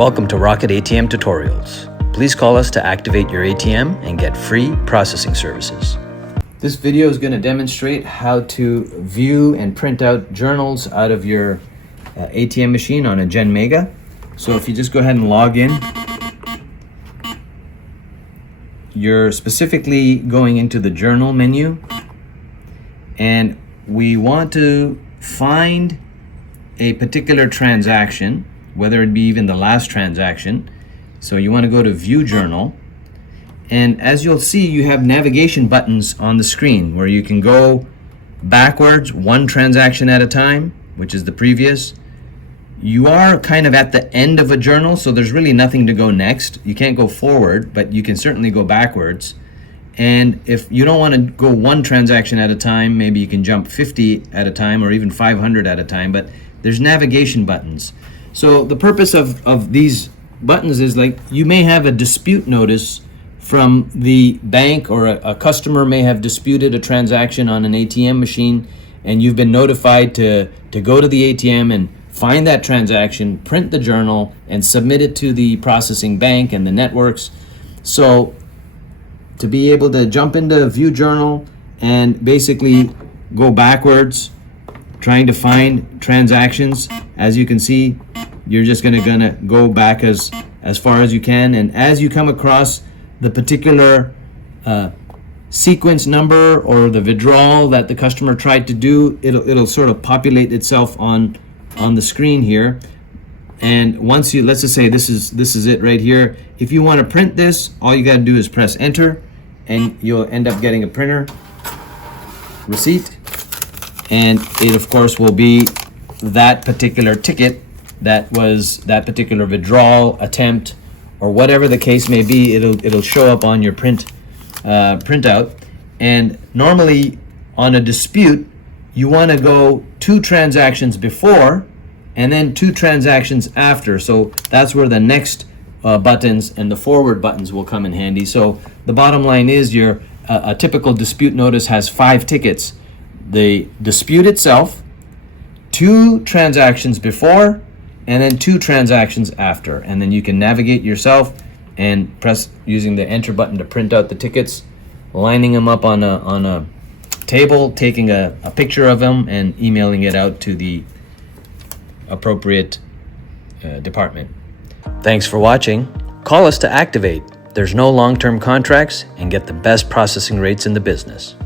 Welcome to Rocket ATM Tutorials. Please call us to activate your ATM and get free processing services. This video is going to demonstrate how to view and print out journals out of your ATM machine on a Genmega. So if you just go ahead and log in, you're specifically going into the journal menu, and we want to find a particular transaction, whether it be even the last transaction. So you want to go to view journal, and as you'll see, you have navigation buttons on the screen where you can go backwards one transaction at a time, which is the previous. You are kind of at the end of a journal, so there's really nothing to go next. You can't go forward, but you can certainly go backwards. And if you don't want to go one transaction at a time, maybe you can jump 50 at a time or even 500 at a time, but there's navigation buttons. So the purpose of these buttons is, like, you may have a dispute notice from the bank, or a customer may have disputed a transaction on an ATM machine, and you've been notified to go to the ATM and find that transaction, print the journal, and submit it to the processing bank and the networks. So to be able to jump into view journal and basically go backwards trying to find transactions, as you can see, you're just gonna go back as far as you can, and as you come across the particular sequence number or the withdrawal that the customer tried to do, it'll sort of populate itself on the screen here. And once you, let's just say this is it right here. If you want to print this, all you got to do is press enter, and you'll end up getting a printer receipt, and it of course will be that particular ticket, that was that particular withdrawal attempt, or whatever the case may be. It'll show up on your printout. And normally on a dispute, you want to go 2 transactions before and then 2 transactions after. So that's where the next buttons and the forward buttons will come in handy. So the bottom line is, a typical dispute notice has 5 tickets: the dispute itself, 2 transactions before, and then 2 transactions after. And then you can navigate yourself and press using the enter button to print out the tickets, lining them up on a table, taking a picture of them, and emailing it out to the appropriate department. Thanks for watching. Call us to activate. There's no long-term contracts, and get the best processing rates in the business.